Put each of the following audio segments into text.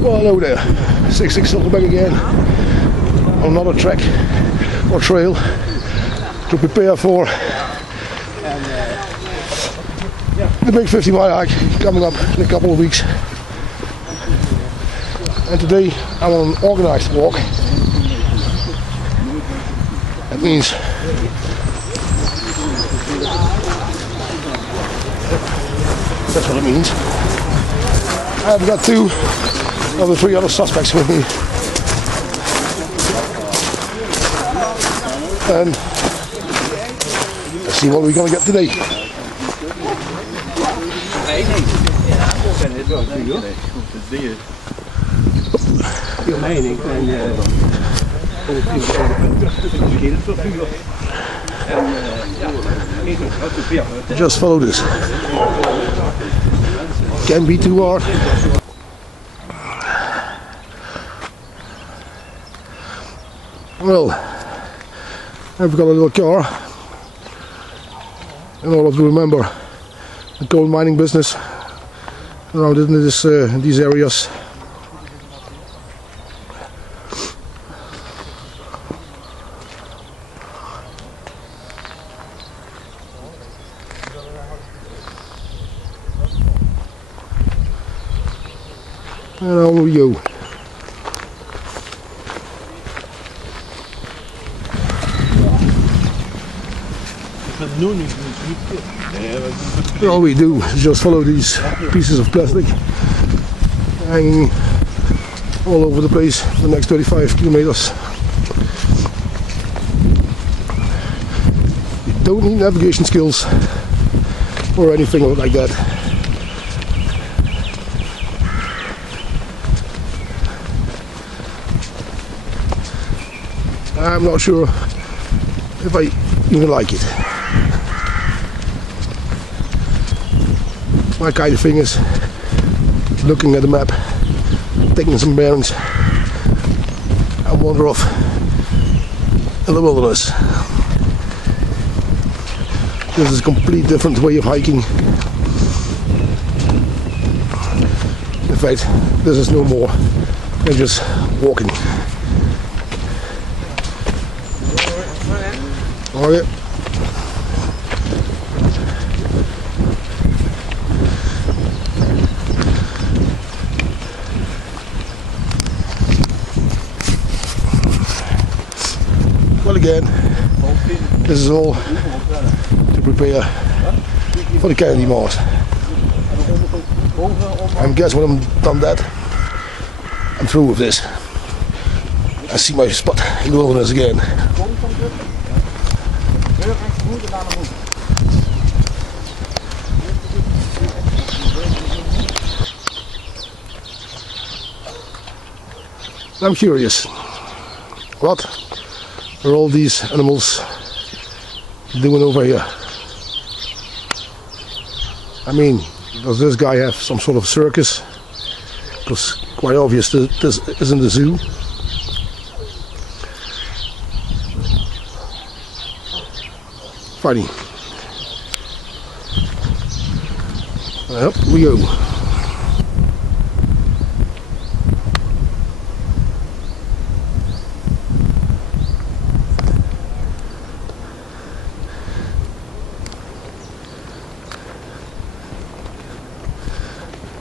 Well, hello there. 66 back again on another track or trail to prepare for the big 50-mile hike coming up in a couple of weeks. And today I'm on an organized walk. That means that's what it means. I've got 2 of the 3 other suspects with me. And let's see what we're going to get today. Just follow this. Can't be too hard. Well, I've got a little car in order to remember the coal mining business around in these areas. And on we go. All we do is just follow these pieces of plastic hanging all over the place for the next 35 kilometers. You don't need navigation skills or anything like that. I'm not sure if I even like it. My kind of thing is looking at the map, taking some bearings and wander off in the wilderness. This is a complete different way of hiking. In fact, this is no more than just walking. Oh yeah. Well, again, this is all to prepare for the Kennedy Mars. I guess when I'm done that, I'm through with this. I see my spot in the wilderness again. I'm curious, what are all these animals doing over here? I mean, does this guy have some sort of circus? Because quite obvious that this isn't a zoo. Funny. Up we go.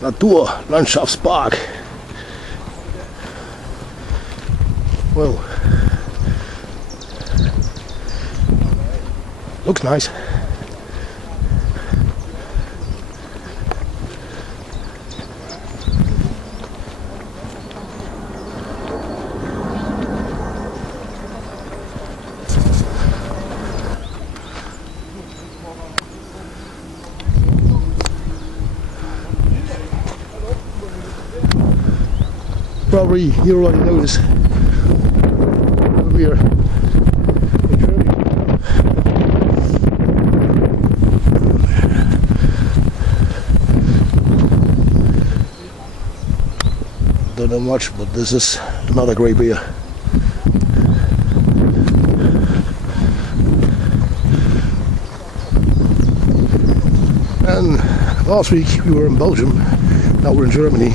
Naturlandschaftspark. Well, looks nice. Probably you already noticed we are in Germany. Don't know much, but this is another great beer. And last week we were in Belgium, now we're in Germany.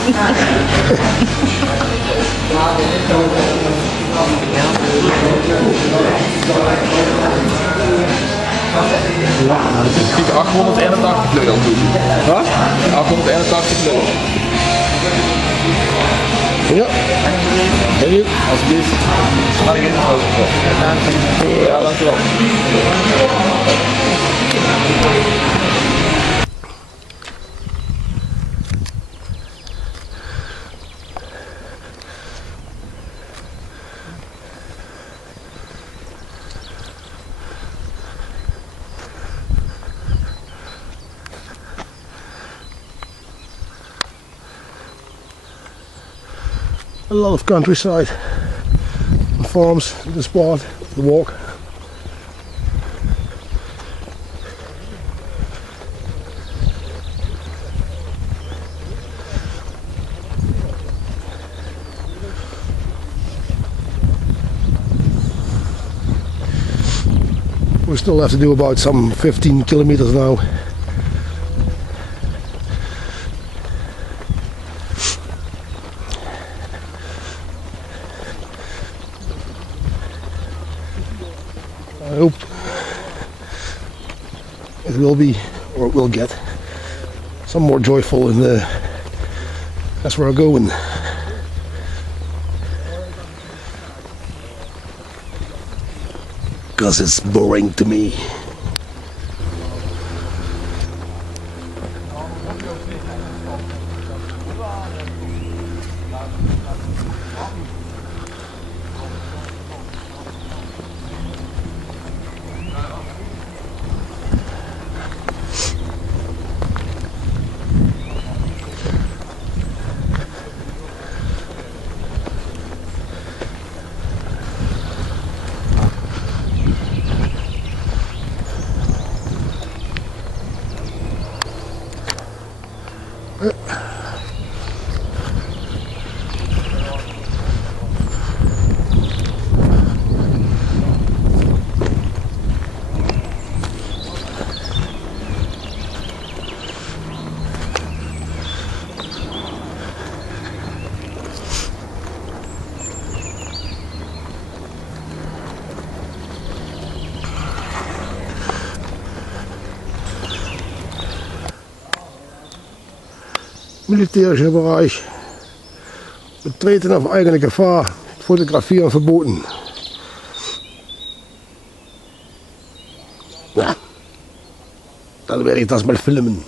Ik zie 881 euro toe. Wat? 881 euro. Ja. En nu? Alsjeblieft. Ga ik in het hoofd. Ja, dankjewel. A lot of countryside and farms in the spot, the walk. We still have to do about some 15 kilometers now. I hope it will be, or it will get, some more joyful in the, that's where I'm going. Because it's boring to me. Militärischer Bereich. Betreten auf eigene Gefahr. Fotografieren verboten. Ja, dann werde ich das mal filmen.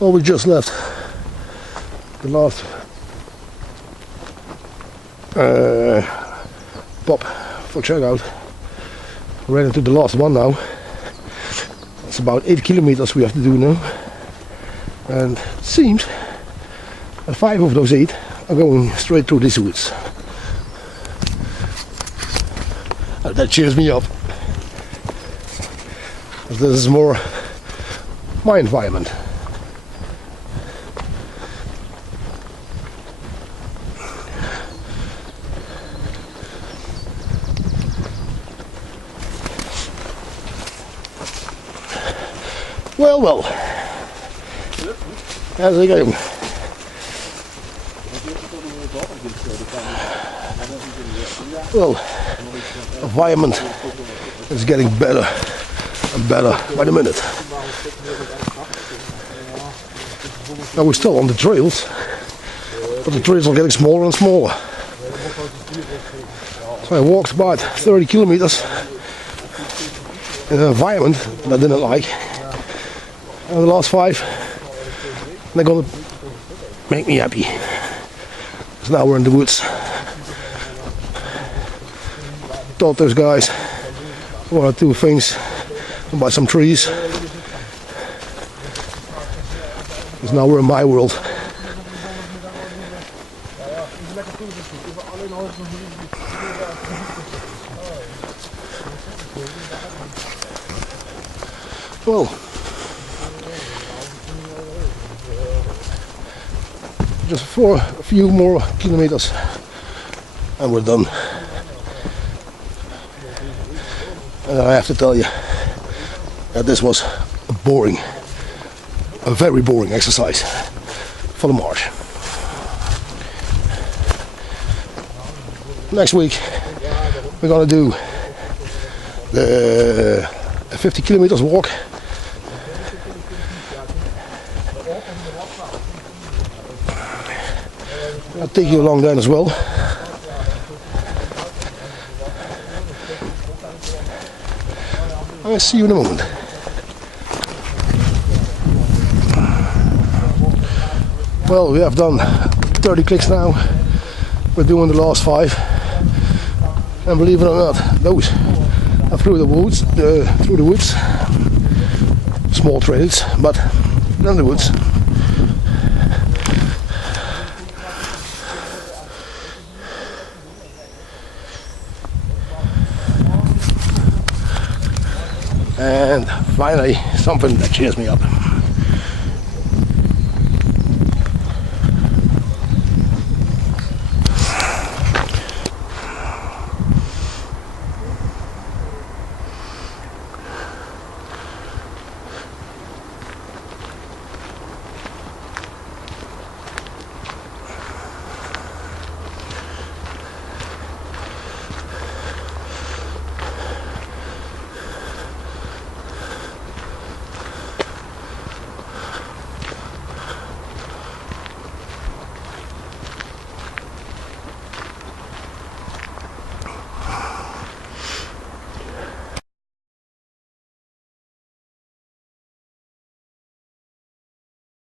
Well, we just left the last pub for checkout. Ran into the last one now. It's about 8 kilometers we have to do now, and it seems that 5 of those 8 are going straight through these woods. And that cheers me up, as this is more my environment. Well, well, how's it going? Well, environment is getting better and better by the minute. Now we're still on the trails, but the trails are getting smaller and smaller. So I walked about 30 kilometers in an environment that I didn't like. And the last 5, they're gonna make me happy. So now we're in the woods. Taught those guys 1 or 2 things about some trees. Because now we're in my world. Well, just for a few more kilometers and we're done. And I have to tell you that this was a very boring exercise for the march. Next week we're gonna do the 50 kilometers walk. I'll take you along then as well. I'll see you in a moment. Well, we have done 30 clicks now. We're doing the last 5. And believe it or not, those are through the woods. Small trails, but in the woods. And finally, something that cheers me up.